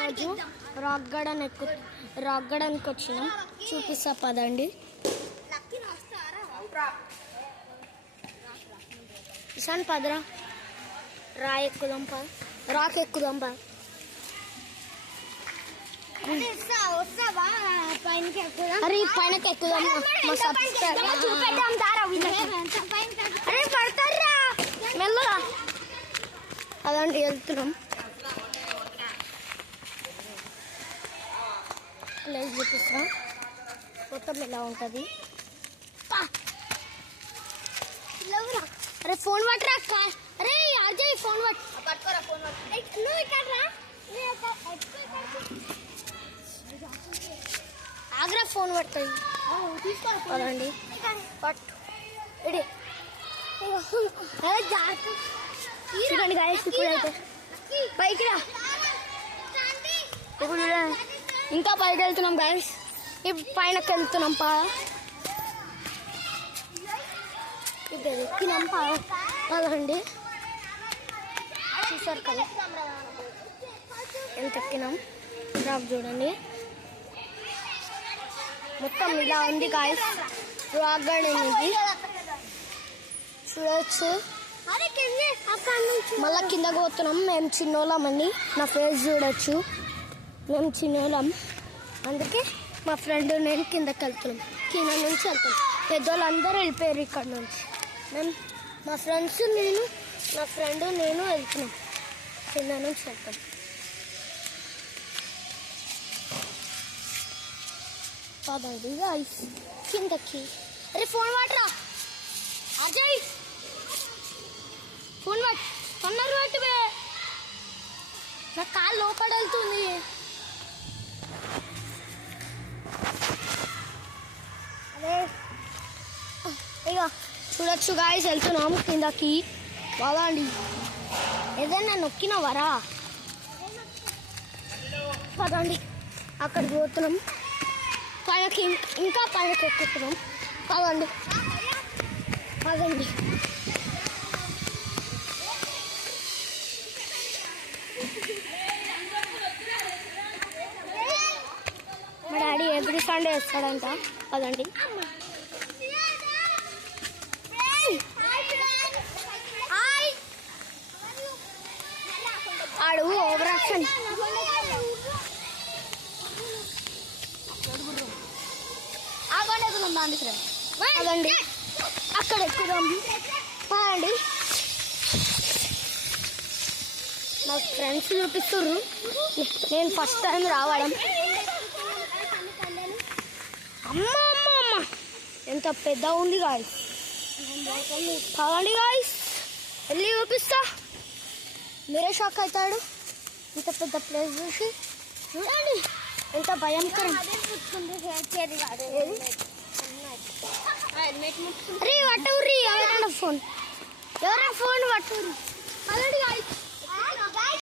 రోజు రాక్ గార్డెన్కి వచ్చినాం. చూపిస్తా పదండి. ఇసాన్ పదరా రాక్ ఎక్కుదాం పద. అరే పైనకి ఎక్కుదాం. అరే పడతారా మెల్లగా. అదండి వెళ్తున్నాం. ప్లేస్ చూపిస్తాం మొత్తం ఇలా ఉంటుంది. అరే ఫోన్ పట్టరా. అరే అజయ్ ఫోన్ పట్టుకోరా. ఫోన్ నువ్వు ఇక్కడ ఆగ్రా ఫోన్ పడుతుంది. తీసుకోండి పట్టు. చూడండి గాయస్ ఇప్పుడైతే పైకి రా. ఇప్పుడు ఇంకా పైకి వెళ్తున్నాం గాయస్. ఇప్పుడు పైనకి వెళ్తున్నాం. ఇప్పుడు ఎక్కినాం పదండి. చూసారు కదా ఎంత ఎక్కినాం. డ్రాప్ చూడండి మొత్తం ఇలా ఉంది గాయస్. రాక్ గార్డెన్ ఇది చూడవచ్చు. మళ్ళా కిందకు పోతున్నాం. మేము చిన్నోళ్ళమని నా ఫేస్ చూడొచ్చు. మేము చిన్నోళ్ళం అందుకే మా ఫ్రెండ్ నేను కిందకి వెళ్తున్నాం. కింద నుంచి వెళ్తాం. పెద్దోళ్ళందరూ వెళ్ళిపోయారు ఇక్కడ నుంచి. మేము మా ఫ్రెండ్స్ నా ఫ్రెండ్ నేను వెళ్తున్నాం. కింద నుంచి వెళ్తాం. పదండి గాయ్స్ కిందకి. అరే ఫోన్ వాటరా అజయ్. ఫోన్ కొన్నారు పట్టువే. నా కాలు లోపల వెళ్తుంది. అదే ఇక చూడొచ్చు గాయస్ వెళ్తున్నాం కిందకి. బాగా అండి ఏదైనా నొక్కినవరా. పదండి అక్కడికి పోతున్నాం. పైనకి ఇంకా పైనకి ఎక్కుతున్నాం. పదండి. మా డాడీ ఎవ్రీ సండే వేస్తాడంట. పదండి. ఆడు ఓవర్ యాక్షన్. అదండి అక్కడ ఎక్కుదాం. పదండి. మా ఫ్రెండ్స్ చూపిస్తుర్రు. నేను ఫస్ట్ టైం రావడం. అమ్మ ఎంత పెద్ద ఉంది గాయస్. పదండి గాయస్ వెళ్ళి చూపిస్తా. మీరే షాక్ అవుతాడు ఇంత పెద్ద ప్లేస్ చూసి. చూడండి ఎంత భయంకరం. అరే పట్టుర్రి. ఎవరైనా ఫోన్ పట్టుర్రి. పదండి గాయస్.